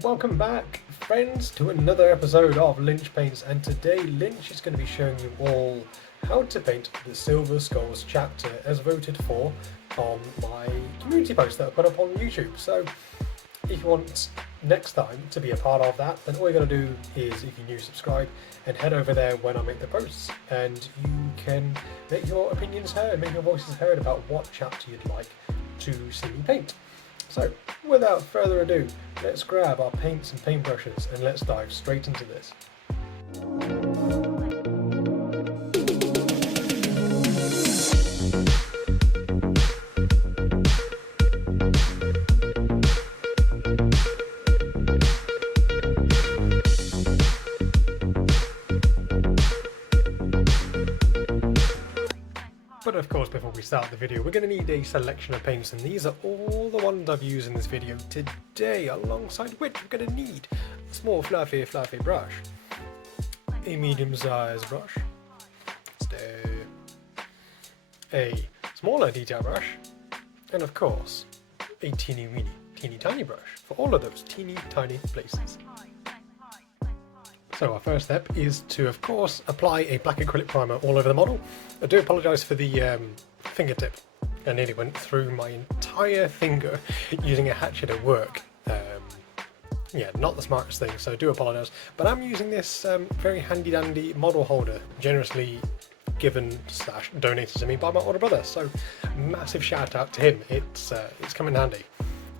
Welcome back, friends, to another episode of Lynch Paints, and today Lynch is going to be showing you all how to paint the Silver Skulls chapter as voted for on my community post that I put up on YouTube. So if you want next time to be a part of that, then all you're going to do is, if you're new, subscribe and head over there when I make the posts, and you can make your opinions heard, make your voices heard about what chapter you'd like to see me paint. So, without further ado, let's grab our paints and paintbrushes and let's dive straight into this. But of course, before we start the video, we're going to need a selection of paints, and these are all the ones I've used in this video today, alongside which we're going to need a small fluffy brush, a medium-sized brush, a smaller detail brush, and of course, a teeny tiny brush for all of those teeny tiny places. So our first step is to, of course, apply a black acrylic primer all over the model. I do apologise for the fingertip. I nearly went through my entire finger using a hatchet at work. Yeah, not the smartest thing, so I do apologise. But I'm using this very handy dandy model holder, generously given / donated to me by my older brother. So massive shout out to him. It's come in handy.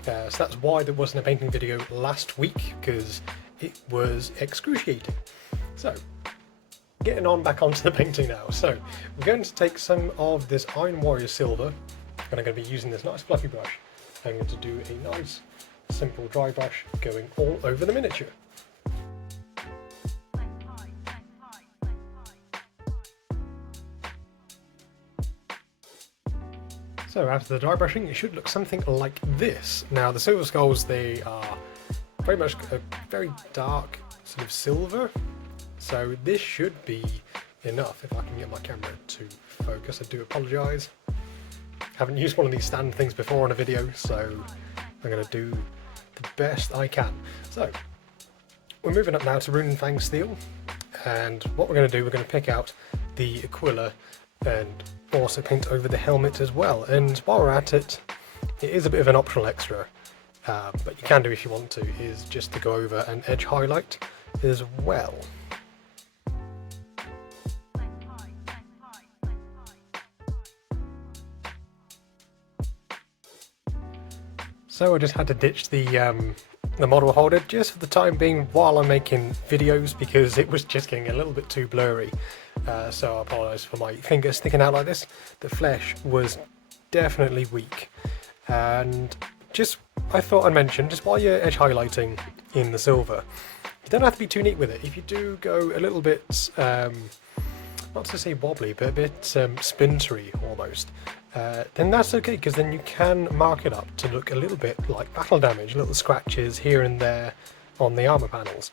So that's why there wasn't a painting video last week, because it was excruciating. So, getting on back onto the painting now. So, we're going to take some of this Iron Warrior Silver, and I'm going to be using this nice fluffy brush. I'm going to do a nice, simple dry brush going all over the miniature. So, after the dry brushing, it should look something like this. Now, the Silver Skulls, they are very much a very dark sort of silver, so this should be enough if I can get my camera to focus. I do apologise. Haven't used one of these stand things before in a video, so I'm going to do the best I can. So we're moving up now to Rune and Fang Steel, and what we're going to do, we're going to pick out the Aquila and also paint over the helmet as well. And while we're at it, it is a bit of an optional extra. But you can do if you want to, is just to go over an edge highlight as well. So I just had to ditch the model holder just for the time being while I'm making videos, because it was just getting a little bit too blurry. So I apologise for my finger sticking out like this. The flesh was definitely weak, and I thought I'd mention, just while you're edge highlighting in the silver, you don't have to be too neat with it. If you do go a little bit, not to say wobbly, but a bit splintery almost, then that's okay, because then you can mark it up to look a little bit like battle damage, little scratches here and there on the armour panels.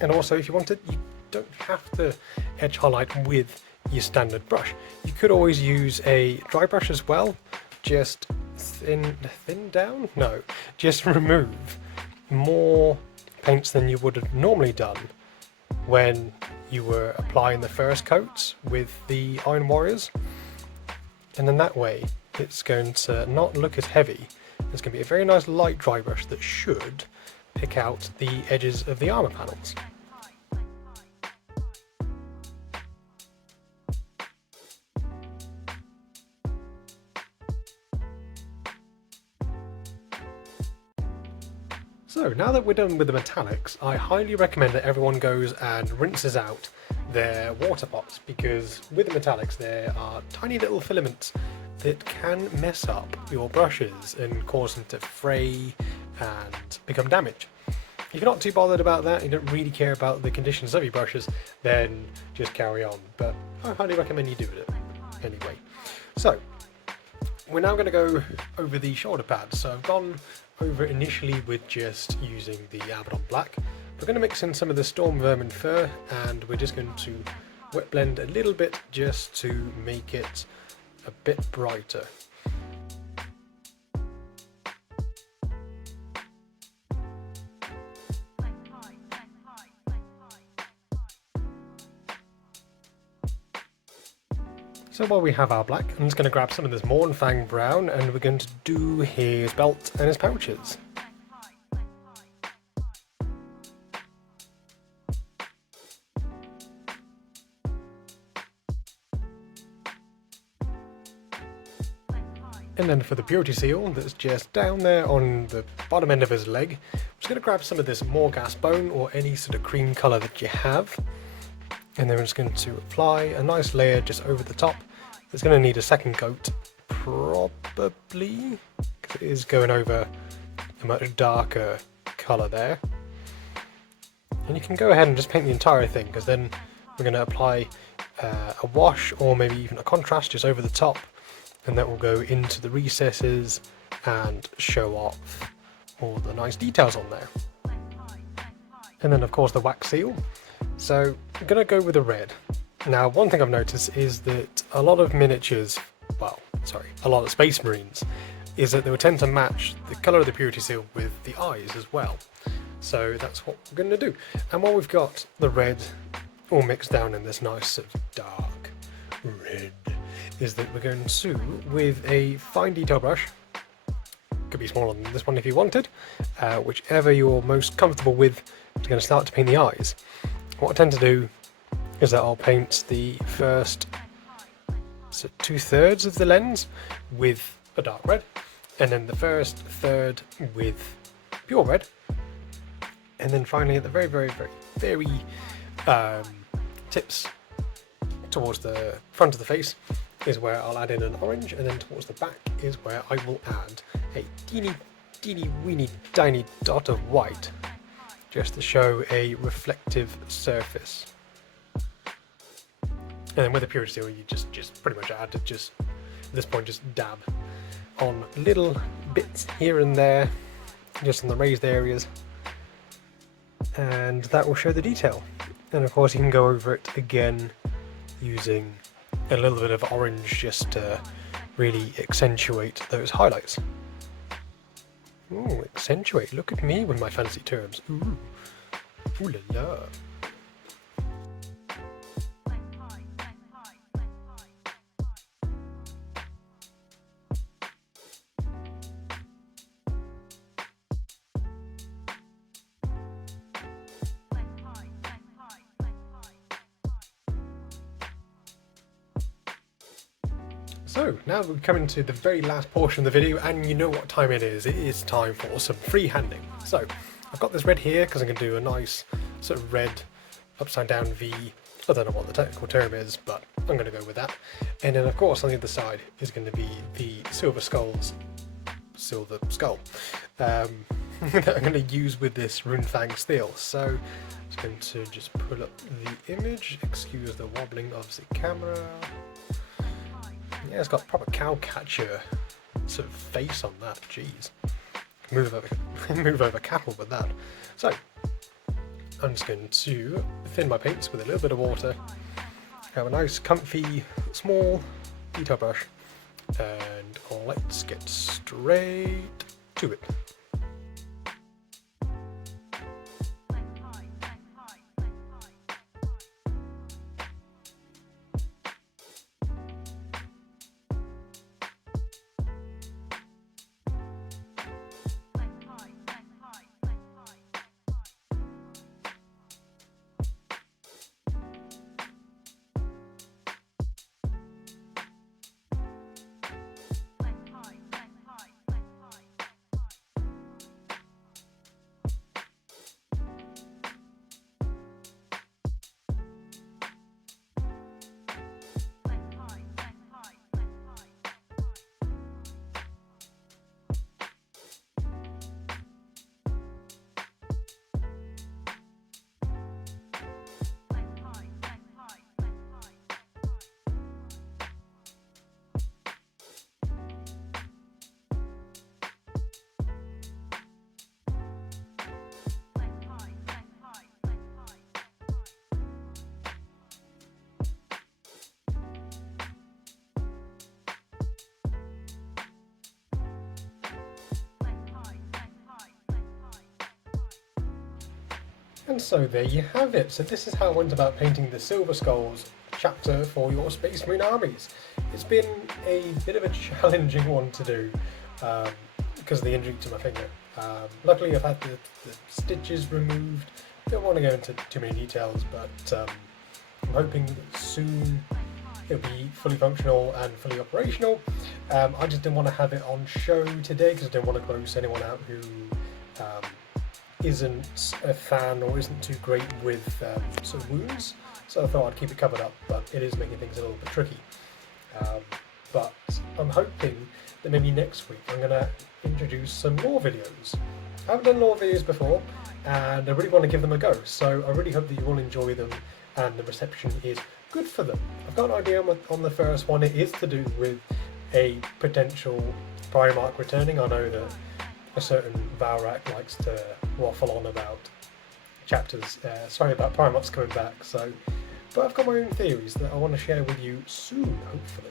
And also, if you wanted, you don't have to edge highlight with your standard brush. You could always use a dry brush as well, just thin down? No, just remove more paints than you would have normally done when you were applying the first coats with the Iron Warriors, and then that way it's going to not look as heavy. It's going to be a very nice light dry brush that should pick out the edges of the armour panels. So now that we're done with the metallics, I highly recommend that everyone goes and rinses out their water pots, because with the metallics there are tiny little filaments that can mess up your brushes and cause them to fray and become damaged. If you're not too bothered about that, you don't really care about the conditions of your brushes, then just carry on, but I highly recommend you do it anyway. So we're now going to go over the shoulder pads. So I've gone over initially with just using the Abaddon Black. We're going to mix in some of the Storm Vermin Fur, and we're just going to wet blend a little bit just to make it a bit brighter. So while we have our black, I'm just going to grab some of this Mornfang brown and we're going to do his belt and his pouches. And then for the purity seal that's just down there on the bottom end of his leg, I'm just going to grab some of this Morghast bone or any sort of cream colour that you have. And then we're just going to apply a nice layer just over the top. It's going to need a second coat, probably, because it is going over a much darker colour there. And you can go ahead and just paint the entire thing, because then we're going to apply a wash or maybe even a contrast just over the top. And that will go into the recesses and show off all the nice details on there. And then of course the wax seal. So I'm going to go with a red. Now one thing I've noticed is that a lot of miniatures, a lot of Space Marines, is that they would tend to match the colour of the purity seal with the eyes as well. So that's what we're going to do. And while we've got the red all mixed down in this nice sort of dark red, is that we're going to, with a fine detail brush, could be smaller than this one if you wanted, whichever you're most comfortable with, we're going to start to paint the eyes. What I tend to do is that I'll paint the first 2/3 of the lens with a dark red, and then the first third with pure red, and then finally at the very tips towards the front of the face is where I'll add in an orange, and then towards the back is where I will add a teeny weeny tiny dot of white, just to show a reflective surface. And then with the purity seal, you just pretty much add, at this point, just dab on little bits here and there, just on the raised areas, and that will show the detail. And of course you can go over it again using a little bit of orange just to really accentuate those highlights. Ooh, accentuate. Look at me with my fancy terms. Ooh. Ooh la la. So now we're coming to the very last portion of the video, and you know what time it is. It is time for some freehanding. So I've got this red here because I'm going to do a nice sort of red upside down V. I don't know what the technical term is, but I'm going to go with that. And then of course on the other side is going to be the silver skull that I'm going to use with this Runefang steel. So I'm just going to just pull up the image, excuse the wobbling of the camera. Yeah, it's got a proper cow catcher sort of face on that. Jeez, move over cattle with that. So I'm just going to thin my paints with a little bit of water. Have a nice, comfy, small detail brush, and let's get straight to it. And so there you have it. So this is how I went about painting the silver skulls chapter for your Space Marine armies. It's been a bit of a challenging one to do because of the injury to my finger. Luckily I've had the stitches removed. Don't want to go into too many details, but I'm hoping that soon it'll be fully functional and fully operational. I just didn't want to have it on show today because I didn't want to gross anyone out who isn't a fan or isn't too great with sort of wounds. So I thought I'd keep it covered up, but it is making things a little bit tricky. But I'm hoping that maybe next week I'm going to introduce some lore videos. I haven't done lore videos before, and I really want to give them a go, so I really hope that you will enjoy them and the reception is good for them. I've got an idea on the first one. It is to do with a potential Primarch returning. I know that a certain Valrak likes to waffle on about chapters, about Primarchs coming back, but I've got my own theories that I want to share with you soon, hopefully.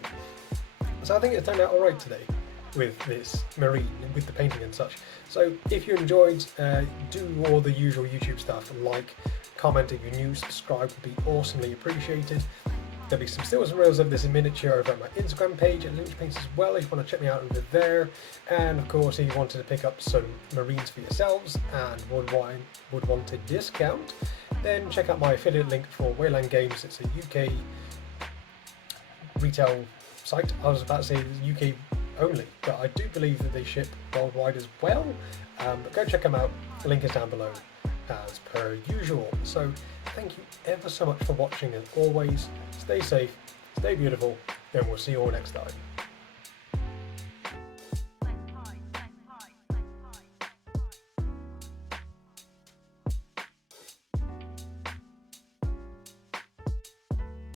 So I think it turned out alright today with this Marine, with the painting and such. So if you enjoyed, do all the usual YouTube stuff, like, comment if you're new, subscribe would be awesomely appreciated. There'll be some stills and reels of this in miniature over at my Instagram page at Lynch Paints as well, if you want to check me out over there. And of course, if you wanted to pick up some Marines for yourselves and would want a discount, then check out my affiliate link for Wayland Games. It's a UK retail site. I was about to say UK only, but I do believe that they ship worldwide as well. But go check them out. The link is down below as per usual. So thank you ever so much for watching, as always. Stay safe, stay beautiful, and we'll see you all next time.